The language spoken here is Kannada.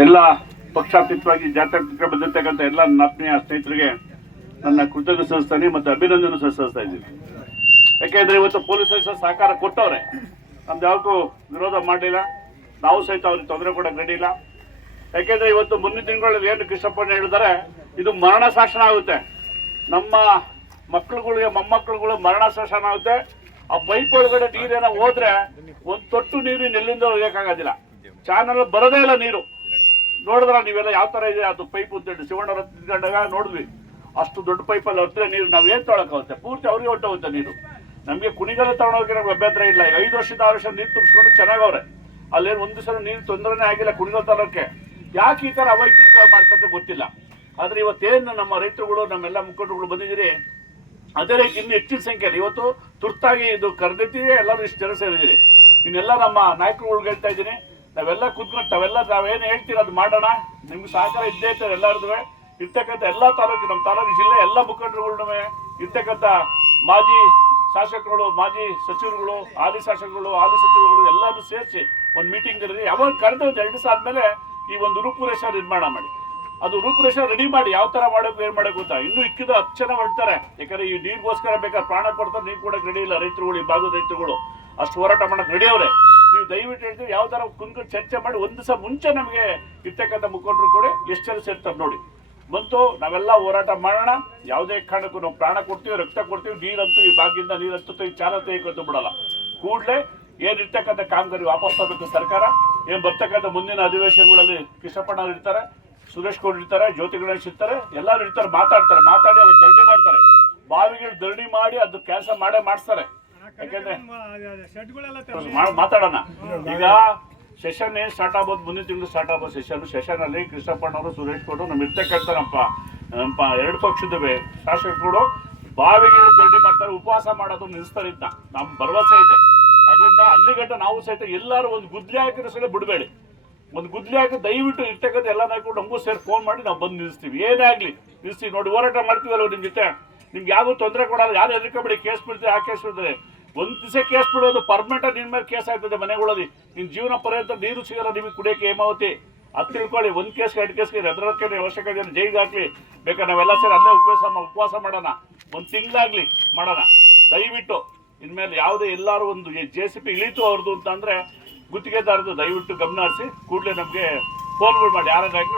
ಎಲ್ಲ ಪಕ್ಷಾತೀತವಾಗಿ ಜಾತ್ಯತೀತ ಬಂದಿರ್ತಕ್ಕಂಥ ಎಲ್ಲ ನನ್ನ ಆತ್ಮೀಯ ಸ್ನೇಹಿತರಿಗೆ ನನ್ನ ಕೃತಜ್ಞತೆ ಸಲ್ಲಿಸ್ತಾನೆ ಮತ್ತು ಅಭಿನಂದನೆ ಸಲ್ಲಿಸ್ತಾ ಇದ್ದೀನಿ. ಯಾಕೆಂದ್ರೆ ಇವತ್ತು ಪೊಲೀಸ್ ಸಹಕಾರ ಕೊಟ್ಟವ್ರೆ, ನಮ್ದು ಯಾವತ್ತೂ ವಿರೋಧ ಮಾಡಲಿಲ್ಲ, ನಾವು ಸಹಿತ ಅವ್ರಿಗೆ ತೊಂದರೆ ಕೊಡಕ್ಕೆ ರೆಡಿ ಇಲ್ಲ. ಯಾಕೆಂದ್ರೆ ಇವತ್ತು ಮುಂದಿನ ದಿನಗಳಲ್ಲಿ ಏನು ಕೃಷ್ಣಪ್ಪಣ್ಣ ಹೇಳಿದ್ದಾರೆ, ಇದು ಮರಣ ಶಾಸನ ಆಗುತ್ತೆ. ನಮ್ಮ ಮಕ್ಕಳುಗಳಿಗೆ ಮೊಮ್ಮಕ್ಕಳುಗಳು ಮರಣ ಶಾಸನ ಆಗುತ್ತೆ. ಆ ಪೈಪ್ ಒಳಗಡೆ ನೀರೇನೋ ಹೋದ್ರೆ ಒಂದು ತೊಟ್ಟು ನೀರು ಎಲ್ಲಿಂದ ಹೋಗಕ್ಕಾಗೋದಿಲ್ಲ, ಚಾನಲ್ ಬರೋದೇ ಇಲ್ಲ ನೀರು. ನೋಡಿದ್ರ ನೀವೆಲ್ಲ ಯಾವ ತರ ಇದೆ ಅದು ಪೈಪ್ ಅಂತ ಶಿವಣ್ಣ ನಿಂತ್ಕೊಂಡಾಗ ನೋಡಿದ್ವಿ. ಅಷ್ಟು ದೊಡ್ಡ ಪೈಪಲ್ಲಿ ಹೊತ್ತರೆ ನೀರು ನಾವೇನು ತೊಗೊಳಕ್ಕಾಗುತ್ತೆ, ಪೂರ್ತಿ ಅವ್ರಿಗೆ ಹೊಟ್ಟೋಗುತ್ತೆ ನೀರು. ನಮಗೆ ಕುಣಿಗಲ ತಗೊಂಡೋಗಿ ನಮ್ಗೆ ಅಭ್ಯಂತರ ಇಲ್ಲ. 5 ವರ್ಷದ 6 ವರ್ಷ ನೀರು ತುಂಬಿಸ್ಕೊಂಡು ಚೆನ್ನಾಗವ್ರೆ, ಅಲ್ಲೇನು ಒಂದು ದಿವಸ ನೀರು ತೊಂದರೆನೇ ಆಗಿಲ್ಲ ಕುಣಿಗಲ್ ತಾಲೂಕೆ. ಯಾಕೆ ಈ ಥರ ಅವೈಜ್ಞಾನಿಕ ಮಾಡ್ತಂತ ಗೊತ್ತಿಲ್ಲ. ಆದರೆ ಇವತ್ತೇನು ನಮ್ಮ ರೈತರುಗಳು ನಮ್ಮೆಲ್ಲ ಮುಖಂಡರುಗಳು ಬಂದಿದ್ದೀರಿ, ಅದೇ ರೀತಿ ಇನ್ನು ಹೆಚ್ಚಿನ ಸಂಖ್ಯೆಯಲ್ಲಿ ಇವತ್ತು ತುರ್ತಾಗಿ ಇದು ಕರೆದಿದ್ದೀವಿ. ಎಲ್ಲರೂ ಇಷ್ಟು ಜನ ಸೇರಿದ್ದೀರಿ. ಇನ್ನೆಲ್ಲ ನಮ್ಮ ನಾಯಕರುಗಳಿಗೆ ಹೇಳ್ತಾ ಇದ್ದೀನಿ, ನಾವೆಲ್ಲ ಕುತ್ಕೊಂಡು ನಾವೇನು ಹೇಳ್ತೀರ ಅದು ಮಾಡೋಣ. ನಿಮ್ಗೆ ಸಹಕಾರ ಇದ್ದೇ ಇರ್ತಾರೆ ಎಲ್ಲರದ್ದು. ಇರ್ತಕ್ಕಂಥ ಎಲ್ಲ ತಾಲೂಕು, ನಮ್ಮ ತಾಲೂಕು ಜಿಲ್ಲೆ ಎಲ್ಲ ಮುಖಂಡರುಗಳು ಇರ್ತಕ್ಕಂಥ ಮಾಜಿ ಶಾಸಕರುಗಳು, ಮಾಜಿ ಸಚಿವರುಗಳು, ಹಾಲಿ ಶಾಸಕರುಗಳು, ಹಾಲಿ ಸಚಿವರುಗಳು ಎಲ್ಲರೂ ಸೇರಿಸಿ ಒಂದು ಮೀಟಿಂಗ್ ಕರೆದಿ ಯಾವಾಗ ಕರೆದು 2 ದಿವಸ ಆದಮೇಲೆ ಈ ಒಂದು ರೂಪುರೇಷ ನಿರ್ಮಾಣ ಮಾಡಿ, ಅದು ರೂಪುರೇಷ ರೆಡಿ ಮಾಡಿ ಯಾವ ಥರ ಮಾಡಬೇಕು ಏನು ಮಾಡಬೇಕು ಅಂತ. ಇನ್ನೂ ಇಕ್ಕಿದ 10 ಜನ ಹೊಡ್ತಾರೆ. ಯಾಕಂದ್ರೆ ಈ ನೀರಿಗೋಸ್ಕರ ಬೇಕಾದ್ರೆ ಪ್ರಾಣ ಕೊಡ್ತಾರೆ, ನೀರು ಕೊಡೋಕೆ ರೆಡಿ ಇಲ್ಲ ರೈತರುಗಳು, ಈ ಭಾಗದ ರೈತರುಗಳು ಅಷ್ಟು ಹೋರಾಟ ಮಾಡೋಕೆ ರೆಡಿ ಅವರೇ. ನೀವು ದಯವಿಟ್ಟು ಹೇಳ್ತೀವಿ ಯಾವ ಥರ ಕುಂತ್ಕೊಂಡು ಚರ್ಚೆ ಮಾಡಿ ಒಂದು ದಿವಸ ಮುಂಚೆ ನಮಗೆ ಇರ್ತಕ್ಕಂಥ ಮುಖಂಡರು ಕೂಡ ಎಷ್ಟು ಜನ ಸೇರ್ತಾರೆ ನೋಡಿ ಬಂತು. ನಾವೆಲ್ಲ ಹೋರಾಟ ಮಾಡೋಣ. ಯಾವುದೇ ಕಾರಣಕ್ಕೂ ನಾವು ಪ್ರಾಣ ಕೊಡ್ತೀವಿ, ರಕ್ತ ಕೊಡ್ತೀವಿ. ನೀರಂತೂ ಈ ಭಾಗದಿಂದ ನೀರಂತೂ ಈ ಚಾಲ ತೆಗೆದು ಬಿಡಲ್ಲ. ಕೂಡಲೇ ಏನಿರ್ತಕ್ಕಂಥ ಕಾಮಗಾರಿ ವಾಪಸ್ ತರಬೇಕು ಸರ್ಕಾರ. ಏನು ಬರ್ತಕ್ಕಂಥ ಮುಂದಿನ ಅಧಿವೇಶನಗಳಲ್ಲಿ ಕೃಷ್ಣಪ್ಪಣ್ಣ ಇರ್ತಾರೆ, ಸುರೇಶ್ ಗೌಡ್ ಇರ್ತಾರೆ, ಜ್ಯೋತಿ ಗಣೇಶ್ ಇರ್ತಾರೆ, ಎಲ್ಲರೂ ಇರ್ತಾರೆ. ಮಾತಾಡಿ ಅವ್ರು ಧರಣಿ ಮಾಡ್ತಾರೆ, ಬಾವಿಗಳು ಧರಣಿ ಮಾಡಿ ಅದು ಕೆಲಸ ಮಾಡಿಸ್ತಾರೆ. ಯಾಕೆಂದ್ರೆ ಮಾತಾಡೋಣ. ಈಗ ಸೆಷನ್ ಏನು ಸ್ಟಾರ್ಟ್ ಆಗ್ಬೋದು, ಮುಂದಿನ ತಿಂಗಳು ಸ್ಟಾರ್ಟ್ ಆಗ್ಬೋದು ಸೆಷನ್ ಅಲ್ಲಿ ಕೃಷ್ಣಪ್ಪಣ್ಣವರು, ಸುರೇಶ್ ಗೌಡರು ನಮ್ಮ ಇರ್ತಕ್ಕಂಥ ನಮ್ಮ 2 ಪಕ್ಷದ ಶಾಸಕರು ಬಾವಿಗಳು ಧರಣಿ ಮಾಡ್ತಾರೆ, ಉಪವಾಸ ಮಾಡೋದು ನಿಲ್ಲಿಸ್ತಾರೆ ಅಂತ ನಮ್ಮ ಭರವಸೆ ಇದೆ. ಅದರಿಂದ ಅಲ್ಲಿಗಂಟ ನಾವು ಸಹಿತ ಎಲ್ಲರೂ ಒಂದು ಗುದ್ಲಿ ಹಾಕಿದ್ರೆ ಸಹ ಬಿಡಬೇಡಿ. ಒಂದು ಗುದ್ಲಿ ಹಾಕಿ ದಯವಿಟ್ಟು ಇರ್ತಕ್ಕಂಥ ಎಲ್ಲ ನಾಯಕರು ನಮಗೂ ಸೇರಿ ಫೋನ್ ಮಾಡಿ ನಾವು ಬಂದು ನಿಲ್ಲಿಸ್ತೀವಿ. ಏನೇ ಆಗಲಿ ನಿಲ್ಲಿಸ್ತೀವಿ ನೋಡಿ. ಹೋರಾಟ ಮಾಡ್ತೀವಲ್ಲ ನಿಮ್ಮ ಜೊತೆ, ನಿಮ್ಗೆ ಯಾವುದು ತೊಂದರೆ ಕೊಡಲ್ಲ. ಯಾರು ಹೆದರ್ಕೊಬೇಡಿ, ಕೇಸ್ ಬಿಡ್ತೀವಿ. ಆ ಕೇಸ್ ಬಿಡ್ತಾರೆ, ಒಂದು ದಿವಸ ಕೇಸ್ ಬಿಡೋದು ಪರ್ಮನೆಂಟ್ ನಿನ್ನ ಮೇಲೆ ಕೇಸ್ ಆಗ್ತದೆ ಮನೆಗಳಲ್ಲಿ. ನಿನ್ನ ಜೀವನ ಪರ್ಯಂತ ನೀರು ಸಿಗಲ್ಲ ನಿಮಗೆ ಕುಡಿಯೋಕೆ ಹೇಮಾವತಿ. ಅದು ತಿಳ್ಕೊಳ್ಳಿ. 1 ಕೇಸ್ 2 ಕೇಸ್ಗೆ ಹೆದರೋಕೆ ಅವಶ್ಯಕತೆ ಜೈಲಿಗೆ ಹಾಕ್ಲಿ ಬೇಕಾದ್ರೆ ನಾವೆಲ್ಲ ಸೇರಿ ಅಲ್ಲೇ ಉಪವಾಸ ಮಾಡೋಣ. 1 ತಿಂಗಳಾಗ್ಲಿ ಮಾಡೋಣ ದಯವಿಟ್ಟು. ಇನ್ಮೇಲೆ ಯಾವುದೇ ಎಲ್ಲರೂ ಒಂದು JCB ಇಳೀತು ಅವ್ರದ್ದು ಅಂತ ಅಂದರೆ ಗುತ್ತಿಗೆದಾರದು ದಯವಿಟ್ಟು ಗಮನ ಹರಿಸಿ ಕೂಡಲೇ ನಮಗೆ ಫೋನ್ಗಳು ಮಾಡಿ ಯಾರಾಗ ಹಾಕಿ